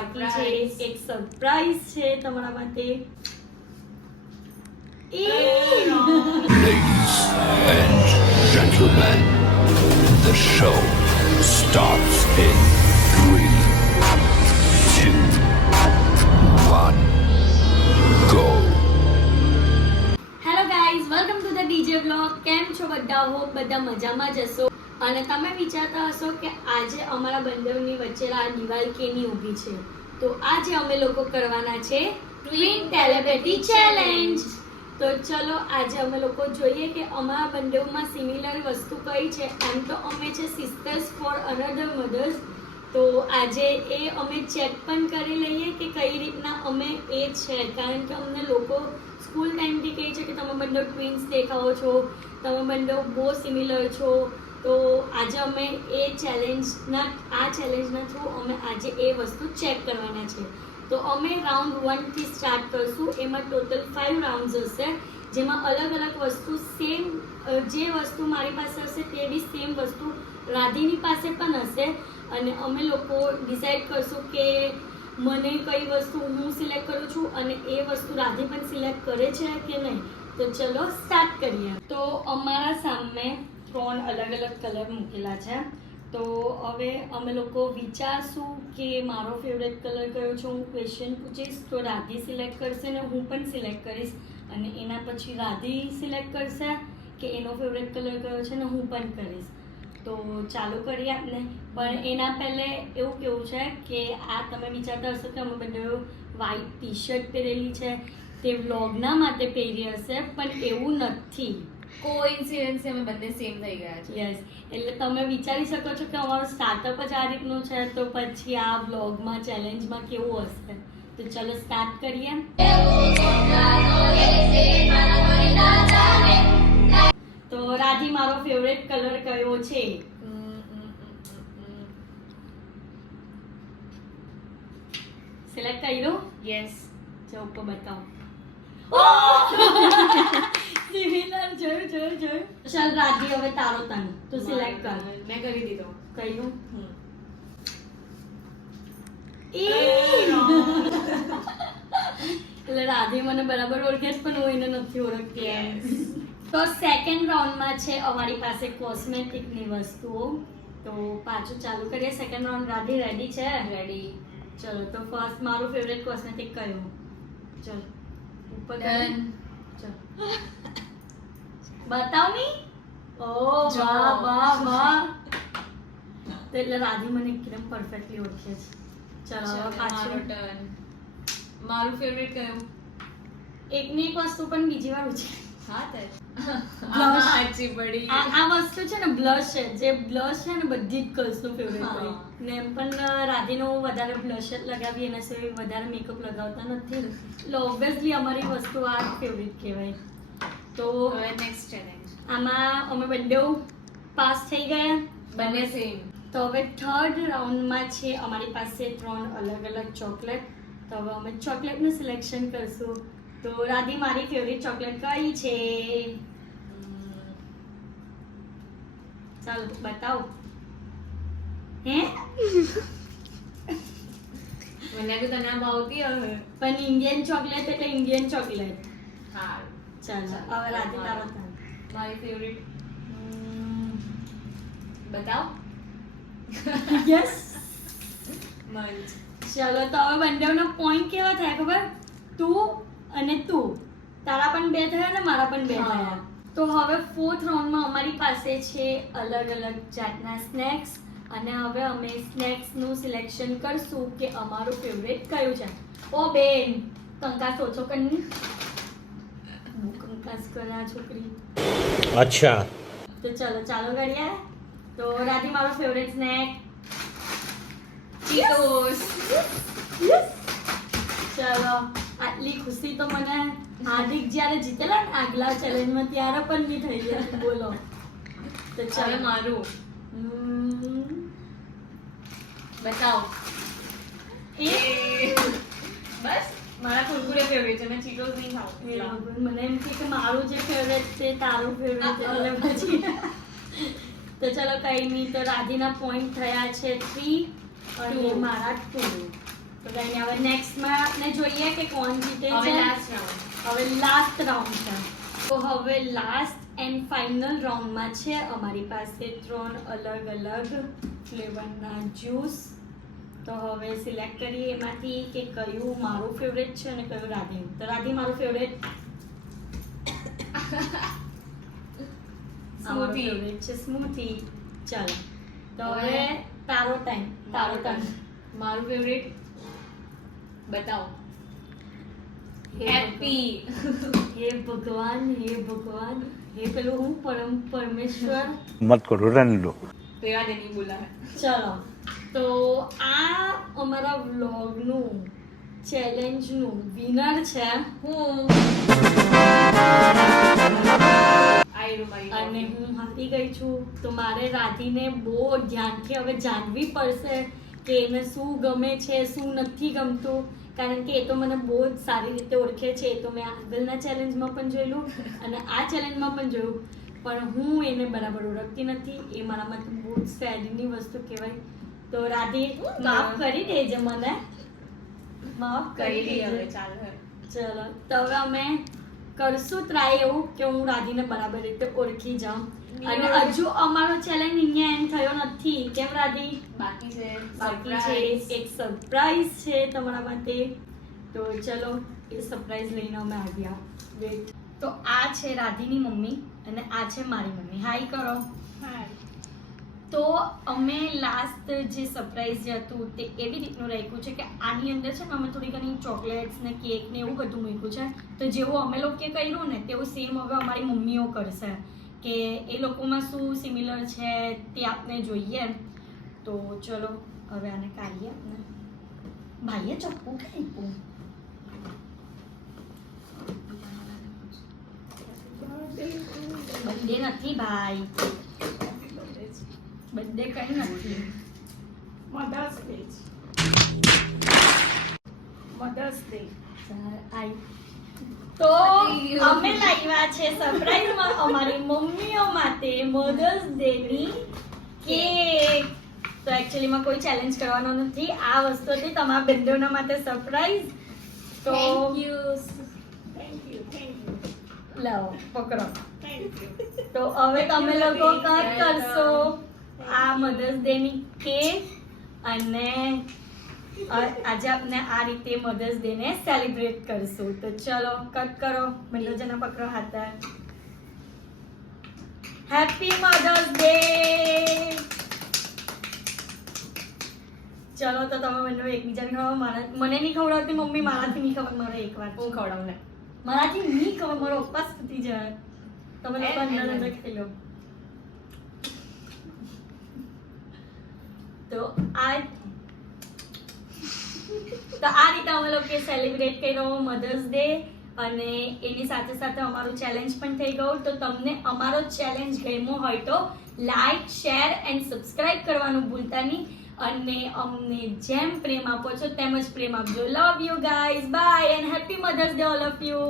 બાકી છે એક સરપ્રાઈઝ છે તમારા માટે Ladies and gentlemen, the show starts in 3, 2, 1, go. Hello guys, welcome to the DJ blog. કેમ છો બધા? હોપ બધા મજામાં જ હશો. અને તમે વિચારતા હશો કે આજે અમારા બંનેની વચ્ચે આ દિવાલ કેની ઊભી છે. તો આજે અમે લોકો કરવાના છે ટ્વિન ટેલિપેથી ચેલેન્જ. તો ચલો આજે અમે લોકો જોઈએ કે અમારા બંનેમાં સિમિલર વસ્તુ કઈ છે. એમ તો અમે છે સિસ્ટર્સ ફોર અનધર મધર્સ. તો આજે એ અમે ચેક પણ કરી લઈએ કે કઈ રીતના અમે એ છે, કારણ કે અમને લોકો સ્કૂલ ટાઈમથી કહે છે કે તમે બંને ટ્વિન્સ દેખાવો છો, તમે બંને બહુ સિમિલર છો. તો આજે અમે એ ચેલેન્જના થ્રુ અમે આજે એ વસ્તુ ચેક કરવાના છે. તો અમે રાઉન્ડ 1 થી સ્ટાર્ટ કરશું. એમાં ટોટલ 5 રાઉન્ડ્સ હશે, જેમાં અલગ અલગ વસ્તુ સેમ, જે વસ્તુ મારી પાસે હશે તે બી સેમ વસ્તુ રાધીની પાસે પણ હશે. અને અમે લોકો ડિસાઈડ કરશું કે મને કઈ વસ્તુ હું સિલેક્ટ કરું છું અને એ વસ્તુ રાધી પણ સિલેક્ટ કરે છે કે નહીં. તો ચલો સ્ટાર્ટ કરીએ. તો અમારા સામે 3 અલગ અલગ કલર મૂકેલા છે. તો હવે અમે લોકો વિચારશું કે મારો ફેવરેટ કલર કયો છે. હું ક્વેશ્ચન પૂછીશ તો રાધી સિલેક્ટ કરશે ને હું પણ સિલેક્ટ કરીશ. અને એના પછી રાધી સિલેક્ટ કરશે કે એનો ફેવરેટ કલર કયો છે ને હું પણ કરીશ. તો ચાલુ કરીએ આપણે. પણ એના પહેલે એવું કેવું છે કે આ તમે વિચારતા હશો કે અમે બંને વ્હાઈટ ટી શર્ટ પહેરેલી છે તે વ્લોગના માટે પહેરી હશે, પણ એવું નથી. કોઇન્સિડન્સ અમે બંને સેમ થઈ ગયા છે. યસ, એટલે તમે વિચારી શકો છો કે અમારું સ્ટાર્ટઅપ જ આ રીતનું છે, તો પછી આ વ્લોગમાં ચેલેન્જમાં કેવું હશે. તો ચલો સ્ટાર્ટ કરીએ. તો રાધી, મારો ફેવરેટ કલર કયો છે? સિલેક્ટ કર્યો? યસ. જો ઉપર બતાવો. સિમિલર, જોયું. ચાલ રાધી, હવે તારો તન તું સિલેક્ટ કર. મેં કરી દીધો. કર્યું? એટલે રાધી મને બરાબર ઓળખે છે પણ હું એને નથી ઓળખતી. તો સેકન્ડ રાઉન્ડમાં છે અમારી પાસે કોસ્મેટિકની વસ્તુઓ. તો પાછું ચાલુ કરીએ. Second round. રાધી રેડી છે? રેડી. ચલો, તો ફર્સ્ટ મારું ફેવરેટ કોસ્મેટિક કયું? ચલો ઉપર Done. ચલો બતાવ ની. ઓ જો. વાહ. તો એટલે રાધી મને એકદમ પરફેક્ટલી ઓળખે છે. ચલો હવે મારો પાછું. ટર્ન. મારું ફેવરેટ કયું? એકની એક વસ્તુ પણ બીજી વાર ઉછે. હા તે Blush. સાચી પડી. આ વસ્તુ છે ને બ્લશ છે. જે બ્લશ છે ને બધી જ ગર્લ્સનું ફેવરેટ હા. હોય. ને એમ પણ રાધીનો વધારે બ્લશ જ લગાવી, એના સિવાય વધારે મેકઅપ લગાવતા નથી. એટલે ઓબ્વિયસલી અમારી વસ્તુ આ ફેવરેટ કહેવાય. તો હવે નેક્સ્ટ ચેલેન્જ. આમાં અમે બંને પાસ થઈ ગયા. બંને સેમ. તો હવે થર્ડ રાઉન્ડમાં છે અમારી પાસે 3 અલગ અલગ ચોકલેટ. તો હવે અમે ચોકલેટનું સિલેક્શન કરશું. તો રાધી, મારી ફેવરેટ ચોકલેટ કઈ છે? ચાલો બતાવો. હે મને બી તને આ ભાવતી હવે. પણ ઇન્ડિયન ચોકલેટ એટલે ઇન્ડિયન ચોકલેટ. હા. ચાલો હવે રાધી તારો turn. મારી ફેવરેટ બતાવ. યસ. મંચ. ચલો, તો હવે બંનેનો પોઈન્ટ કેવા થાય ખબર? તું અને તું. તારા પણ 2 થયા ને મારા પણ 2 હા. થયા. તો હવે ફોર્થ રાઉન્ડમાં અમારી પાસે છે અલગ અલગ જાતના સ્નેક્સ. અને હવે અમે સ્નેક્સનું સિલેક્શન કરશું કે અમારું ફેવરેટ કયું છે. ઓ બેન, કંકાસ ઓછો કરી. બહુ કંકાસ કરે આ છોકરી. અચ્છા. તો ચલો ચાલુ કરીએ. તો રાધી, મારો ફેવરેટ સ્નેક ચીટોસ. ચલો, આટલી ખુશી તો મને હાર્દિક જ્યારે જીતેલા ને આગલા ચેલેન્જમાં ત્યારે પણ નહીં થઈ હતી. બોલો. તો હવે ચાલો મારું બતાવ. એ બસ મારા કુરકુરે ફેવરેટ છે. મેં ચીટોસ નહીં ખાઉં. મને એમ કે મારું જે ફેવરેટ છે તારું ફેવરેટ છે એટલે પછી તો ચલો કઈ નહીં. તો રાધીના પોઈન્ટ થયા છે 3 અને Two. મારા 2. તો કઈ નહીં, હવે નેક્સ્ટમાં આપણે જોઈએ કે કોણ જીતે હવે છે. Last round. હવે લાસ્ટ રાઉન્ડ છે. તો હવે લાસ્ટ એન્ડ ફાઇનલ રાઉન્ડમાં છે અમારી પાસે 3 અલગ અલગ ફ્લેવરના જ્યુસ. તો હવે સિલેક્ટ કરીએ એમાંથી કે કયું મારું ફેવરેટ છે અને કયું રાધી. તો રાધી મારું ફેવરેટ Smoothie. ફેવરેટ છે સ્મૂથી. ચાલો તો હવે તારો ટાઈમ. મારું ફેવરેટ બતાવો. હેપી. હે ભગવાન હે પેલું હું પરમેશ્વર. मत करो रहने दो. રેવા દે નહીં બોલા. ચલો તો આ અમારા વ્લોગનું ચેલેન્જનું વિનર છે હું, આયરું મારી અને હું હારી ગઈ છું. તો મારે રાધીને બહુ ધ્યાનથી હવે જાણવી પડશે કે એને શું ગમે છે શું નથી ગમતું, કારણ કે એ તો મને બહુ જ સારી રીતે ઓળખે છે. એ તો મેં આગળના ચેલેન્જમાં પણ જોયેલું અને આ ચેલેન્જમાં પણ જોયું, પણ હું એને બરાબર ઓળખતી નથી. એ મારા માટે બહુ જ સેડની વસ્તુ કહેવાય. તો રાધી માફ કરી દેજે મને, માફ કરી કરી હવે દેજે. ચાલ હવે. ચલો તો હવે અમે કરશું ટ્રાય એવું કે હું રાધીને બરાબર રીતે ઓળખી જાઉં. અને હજુ અમારો ચેલેન્જ અહીંયા એન્ડ થયો નથી. કેમ રાધી? બાકી છે બાકી છે surprise. એક સરપ્રાઈઝ છે તમારા માટે. તો ચલો એ સરપ્રાઈઝ લઈને અમે આવ્યા. વેટ. તો આ છે રાધીની મમ્મી અને આ છે મારી મમ્મી. હાય કરો. હા. તો અમે લાસ્ટ જે સરપ્રાઈઝ જે હતું તે એવી રીતનું રાખ્યું છે કે આની અંદર છે ને અમે થોડી ઘણી ચોકલેટ્સ ને કેક ને એવું બધું મૂક્યું છે. તો જેવું અમે લોકોએ કર્યું ને તેવું સેમ હવે અમારી મમ્મીઓ કરશે, કે એ લોકોમાં શું સિમિલર છે તે આપણે જોઈએ. તો ચલો હવે આને કાઢીએ. આપણે ભાઈએ ચપ્પુ ખાઈપું. બર્થડે નથી ભાઈ, બર્થડે કઈ નથી. Mother's day. તો અમે લાવ્યા છે સરપ્રાઈઝમાં અમારી મમ્મીઓ માટે મધર્સ ડે ની કેક. તો એકચ્યુઅલીમાં કોઈ ચેલેન્જ કરવાનો નથી, આ વસ્તુ હતી તમારા બંનેના માટે સરપ્રાઈઝ. તો લાવો પકડો. તો હવે તમે લોકો કટ કરશો આ મધર્સ ડે ની કેક, અને આજે આપણે આ રીતે મધર્સ ડે ને સેલિબ્રેટ કરશું. તો ચલો કટ કરો. બંને જણા પકડો હાથ. Happy mother's day. ચલો તો તમે બંને એકબીજાને ખવડાવો. મને નહીં ખવડાવતી મમ્મી, મારાથી નહીં ખબર. મારે એકવાર હું ખવડાવું ને. મારાથી નહીં ખબર, મારો ઉપવાસ તૂટી જાય. તમે લોકો અંદર અંદર ખાઈ લો. તો આ રીતે અમે લોકો સેલિબ્રેટ કર્યો મધર્સ ડે, અને એની સાથે સાથે અમારું ચેલેન્જ પણ થઈ ગયું. તો તમને અમારો ચેલેન્જ ગમ્યો હોય તો લાઈક, શેર એન્ડ સબસ્ક્રાઇબ કરવાનું ભૂલતા નહીં, અને અમને જેમ પ્રેમ આપો છો તેમ જ પ્રેમ આપજો. Love you guys, bye and happy mother's day all of you.